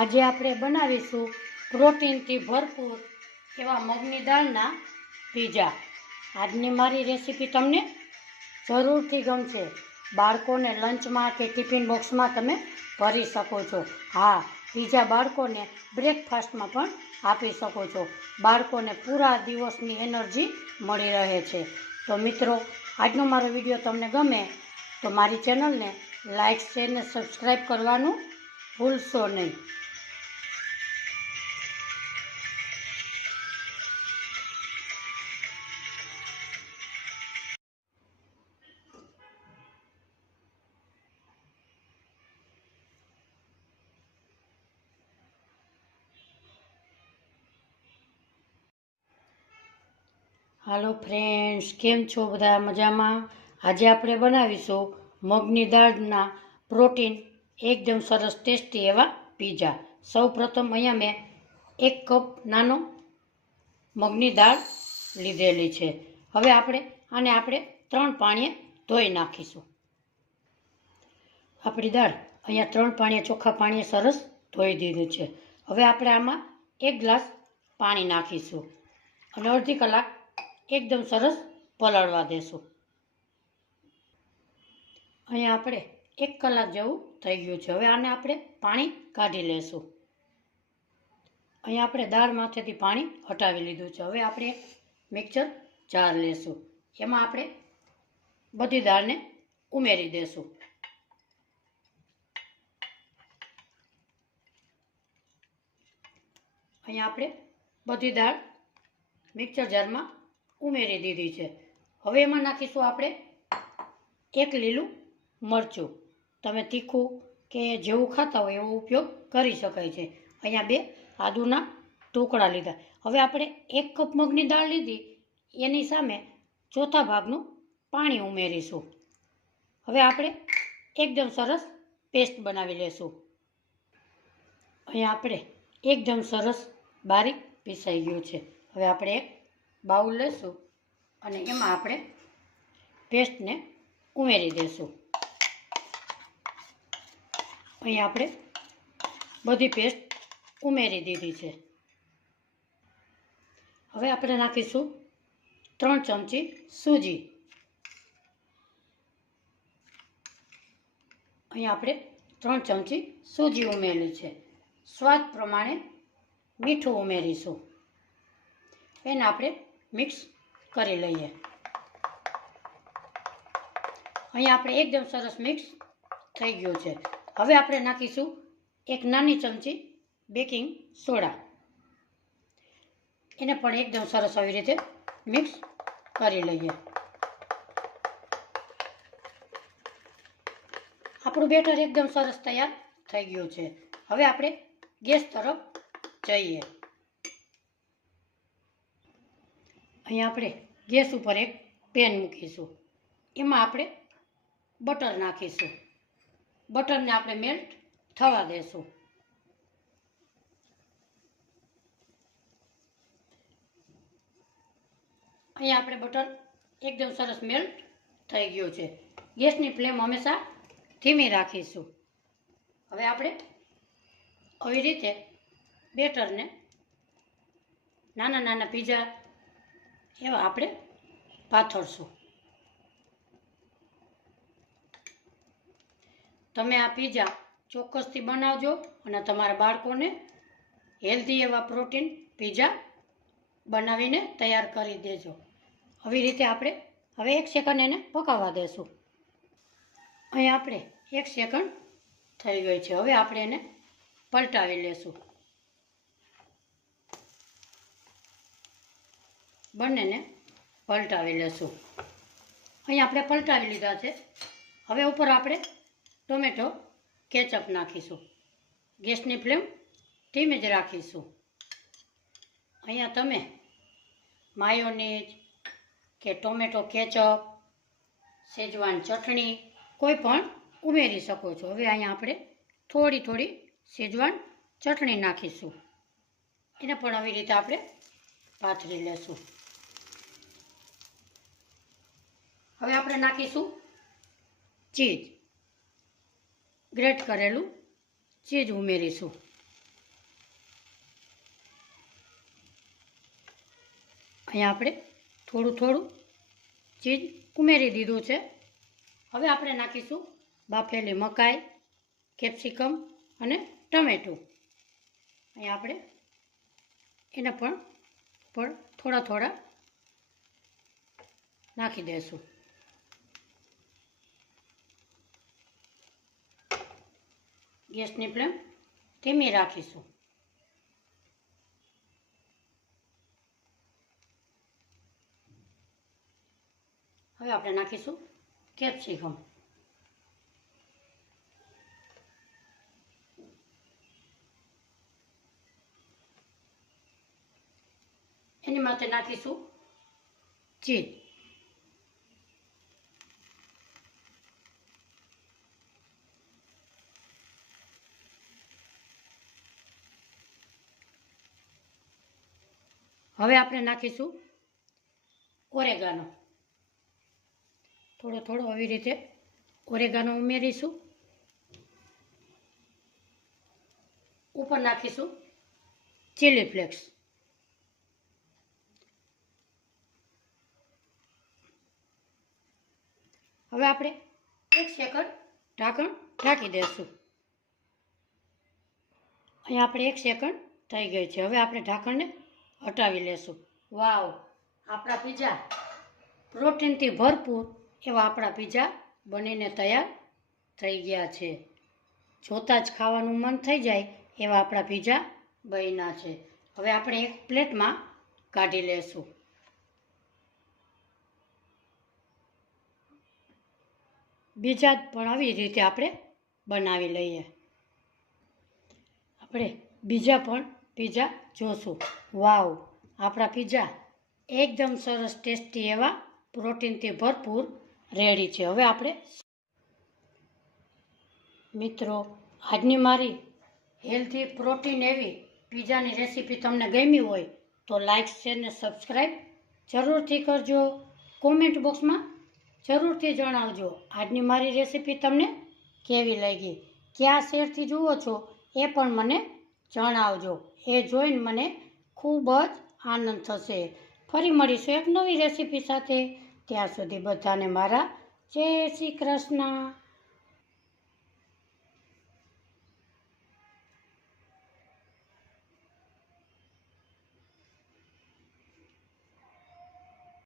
આજે આપણે બનાવીશું પ્રોટીનથી ભરપૂર એવા મગની દાળના પીઝા। આજની મારી રેસીપી તમને જરૂરથી ગમશે। બાળકોને લંચમાં કે ટિફિન બોક્સમાં તમે ભરી શકો છો। હા, પીઝા બાળકોને બ્રેકફાસ્ટમાં પણ આપી શકો છો। બાળકોને પૂરા દિવસની એનર્જી મળી રહે છે। તો મિત્રો, આજનો મારો વિડીયો તમને ગમે તો મારી ચેનલને લાઇક, શેર ને સબસ્ક્રાઈબ કરવાનું ભૂલશો નહીં। હાલો ફ્રેન્ડ્સ, કેમ છો બધા? મજામાં? આજે આપણે બનાવીશું મગની દાળના પ્રોટીન એકદમ સરસ ટેસ્ટી એવા પીઝા। સૌ પ્રથમ અહીંયા મેં 1 કપ નાનો મગની દાળ લીધેલી છે। હવે આપણે 3 પાણીએ ધોઈ નાખીશું। આપણી દાળ અહીંયા 3 પાણીએ, ચોખ્ખા પાણીએ સરસ ધોઈ દીધું છે। હવે આપણે આમાં 1 ગ્લાસ પાણી નાખીશું અને અડધી કલાક એકદમ સરસ પલળવા દેશું। અહીંયા આપણે 1 કલાક જેવું થઈ ગયું છે। હવે આને આપણે પાણી કાઢી લેશું। અહીંયા આપણે દાળમાંથી પાણી હટાવી લીધું છે। હવે આપણે મિક્સર જાર લેશું। એમાં આપણે બધી દાળને ઉમેરી દેશું। અહીંયા આપણે બધી દાળ મિક્સર જારમાં ઉમેરી દીધી છે। હવે એમાં નાખીશું આપણે 1 લીલું મરચું। તમે તીખું કે જેવું ખાતા હોય એવો ઉપયોગ કરી શકાય છે। અહીંયા 2 આદુના ટુકડા લીધા। હવે આપણે 1 કપ મગની દાળ લીધી, એની સામે ચોથા ભાગનું પાણી ઉમેરીશું। હવે આપણે એકદમ સરસ પેસ્ટ બનાવી લેશું। અહીંયા આપણે એકદમ સરસ બારીક પીસાઈ ગયું છે। હવે આપણે એક બાઉલ લેશું અને એમાં આપણે પેસ્ટને ઉમેરી દેશું। અહીં આપણે બધી પેસ્ટ ઉમેરી દીધી છે। હવે આપણે નાખીશું 3 ચમચી સૂજી। અહીં આપણે 3 ચમચી સૂજી ઉમેરેલી છે। સ્વાદ પ્રમાણે મીઠું ઉમેરીશું। એને આપણે મિક્સ કરી લઈએ। અહીંયા આપણે એકદમ સરસ મિક્સ થઈ ગયું છે। હવે આપણે નાખીશું 1 નાની ચમચી બેકિંગ સોડા। એને પણ એકદમ સરસ આવી રીતે મિક્સ કરી લઈએ। આપણું બેટર એકદમ સરસ તૈયાર થઈ ગયું છે। હવે આપણે ગેસ તરફ જઈએ। અહીંયા આપણે ગેસ ઉપર એક પેન મૂકીશું। એમાં આપણે બટર નાખીશું। બટરને આપણે મેલ્ટ થવા દેશું। અહીંયા આપણે બટર એકદમ સરસ મેલ્ટ થઈ ગયું છે। ગેસની ફ્લેમ હંમેશા ધીમી રાખીશું। હવે આપણે આવી રીતે બેટરને નાના નાના પીઝા એવા આપણે પાથરશું। તમે આ પીઝા ચોક્કસથી બનાવજો અને તમારા બાળકોને હેલ્ધી એવા પ્રોટીન પીઝા બનાવીને તૈયાર કરી દેજો। આવી રીતે આપણે હવે 1 સેકન્ડ એને પકાવવા દેશું। અહીં આપણે 1 સેકન્ડ થઈ ગઈ છે। હવે આપણે એને પલટાવી લેશું। બંનેને પલટાવી લેશું। અહીં આપણે પલટાવી લીધા છે। હવે ઉપર આપણે ટોમેટો કેચઅપ નાખીશું। ગેસની ફ્લેમ ધીમી જ રાખીશું। અહીંયા તમે માયોનીઝ કે ટોમેટો કેચઅપ, શેજવાન ચટણી કોઈ પણ ઉમેરી શકો છો। હવે અહીંયા આપણે થોડી શેજવાન ચટણી નાખીશું। એને પણ આવી રીતે આપણે પાથરી લેશું। હવે આપણે નાખીશું ચીઝ। ગ્રેટ કરેલું ચીઝ ઉમેરીશું। અહીંયા આપણે થોડું થોડું ચીજ ઉમેરી દીધું છે. હવે આપણે નાખીશું બાફેલી મકાઈ, કેપ્સિકમ અને ટમેટું. અહીંયા આપણે એને પણ થોડા થોડા નાખી દઈશું. ગેસની ફ્લેમ ધીમી રાખીશું. હવે આપણે નાખીશું કેપ્સિકમ. એની માથે નાખીશું ચીઝ. હવે આપણે નાખીશું ઓરેગાનો. થોડો થોડો આવી રીતે ઓરેગાનો ઉમેરીશું. ઉપર નાખીશું ચીલી ફ્લેક્સ. હવે આપણે 1 સેકન્ડ ઢાંકણ ઢાંકી દઈશું. અહીંયા આપણે 1 સેકન્ડ થઈ ગઈ છે. હવે આપણે ઢાંકણને હટાવી લેશું. વાવ, આપણા પીઝા પ્રોટીનથી ભરપૂર એવા આપણા પીઝા બનીને તૈયાર થઈ ગયા છે. જોતાં જ ખાવાનું મન થઈ જાય એવા આપણા પીઝા બન્યા છે. હવે આપણે એક પ્લેટમાં કાઢી લેશું. બીજા પણ આવી રીતે આપણે બનાવી લઈએ. આપણે બીજા પણ પીઝા જોશું. વાવ, આપણા પીઝા એકદમ સરસ ટેસ્ટી એવા પ્રોટીનથી ભરપૂર રેડી છે. હવે આપણે મિત્રો, આજની મારી હેલ્ધી પ્રોટીન એવી પીઝાની રેસીપી તમને ગમી હોય તો લાઈક, શેર ને સબસ્ક્રાઈબ જરૂરથી કરજો. કોમેન્ટ બોક્સમાં જરૂરથી જણાવજો આજની મારી રેસીપી તમને કેવી લાગી. કયા શહેરથી જુઓ છો એ પણ મને જણાવજો. એ જોઈને મને ખૂબ જ આનંદ થશે. ફરી મળીશું એક નવી રેસીપી સાથે. ત્યાં સુધી બધાને મારા જય શ્રી કૃષ્ણ.